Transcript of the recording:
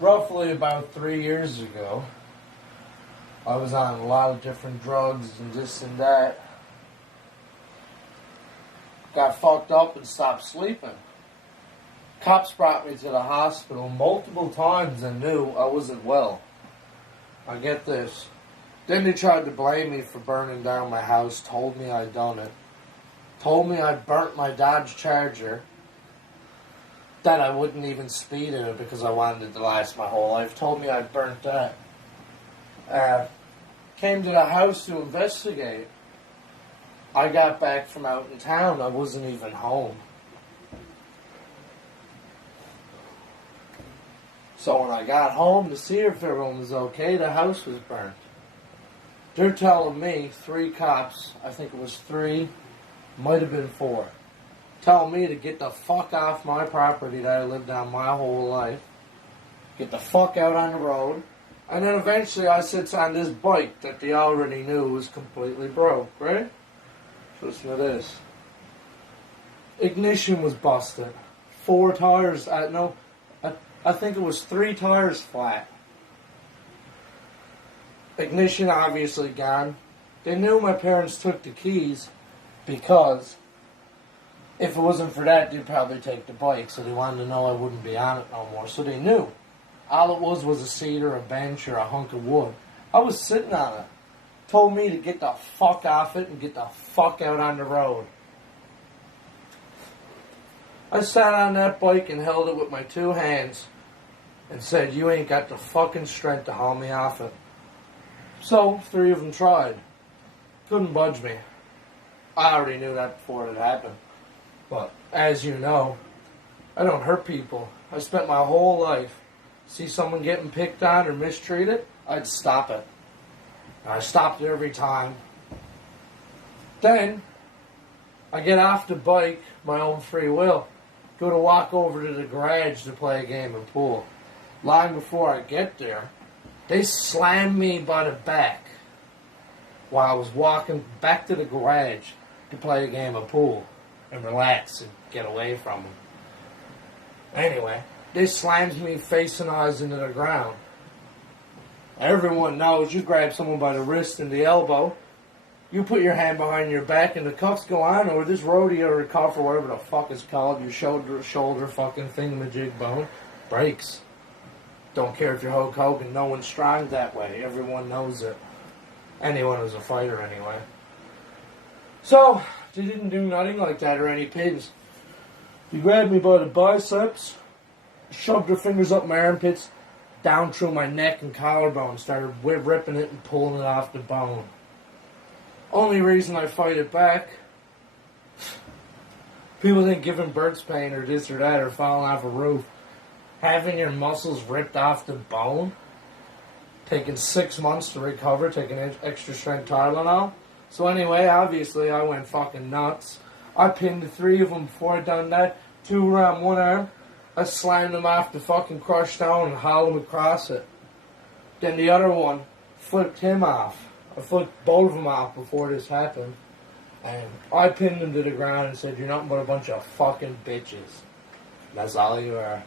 Roughly about 3 years ago, I was on a lot of different drugs and this and that. Got fucked up and stopped sleeping. Cops brought me to the hospital multiple times and knew I wasn't well. I get this. Then they tried to blame me for burning down my house, told me I'd done it. Told me I burnt my Dodge Charger. That I wouldn't even speed in it because I wanted it to last my whole life. Told me I burnt that. Came to the house to investigate. I got back from out in town. I wasn't even home. So when I got home to see if everyone was okay, the house was burnt. They're telling me 3 cops, I think it was 3, might have been 4, telling me to get the fuck off my property that I lived on my whole life, get the fuck out on the road, and then eventually I sits on this bike that they already knew was completely broke, right? So listen to this. Ignition was busted. 4 tires, I think it was 3 tires flat. Ignition obviously gone. They knew my parents took the keys because if it wasn't for that, they'd probably take the bike, so they wanted to know I wouldn't be on it no more. So they knew. All it was a seat or a bench or a hunk of wood. I was sitting on it. Told me to get the fuck off it and get the fuck out on the road. I sat on that bike and held it with my 2 hands and said, you ain't got the fucking strength to haul me off it. So, 3 of them tried. Couldn't budge me. I already knew that before it happened. But, as you know, I don't hurt people. I spent my whole life, see someone getting picked on or mistreated, I'd stop it. And I stopped it every time. Then, I get off the bike, my own free will, go to walk over to the garage to play a game of pool. Long before I get there, they slammed me by the back while I was walking back to the garage to play a game of pool and relax and get away from them. Anyway, they slammed me face and eyes into the ground. Everyone knows you grab someone by the wrist and the elbow, you put your hand behind your back and the cuffs go on, or this rodeo or cuff or whatever the fuck it's called, your shoulder fucking thingamajig bone, breaks. Don't care if you're Hulk Hogan, no one's strong that way. Everyone knows it. Anyone who's a fighter anyway. So, they didn't do nothing like that or any pins. They grabbed me by the biceps, shoved their fingers up my armpits, down through my neck and collarbone, started ripping it and pulling it off the bone. Only reason I fight it back, people think giving birth pain or this or that or falling off a roof, having your muscles ripped off the bone, taking 6 months to recover, taking extra strength Tylenol. So anyway, obviously I went fucking nuts. I pinned the 3 of them before I done that. 2 around one arm. I slammed them off the fucking crushed stone and hauled them across it. Then the other one flipped him off. I flipped both of them off before this happened. And I pinned them to the ground and said, you're nothing but a bunch of fucking bitches. That's all you are.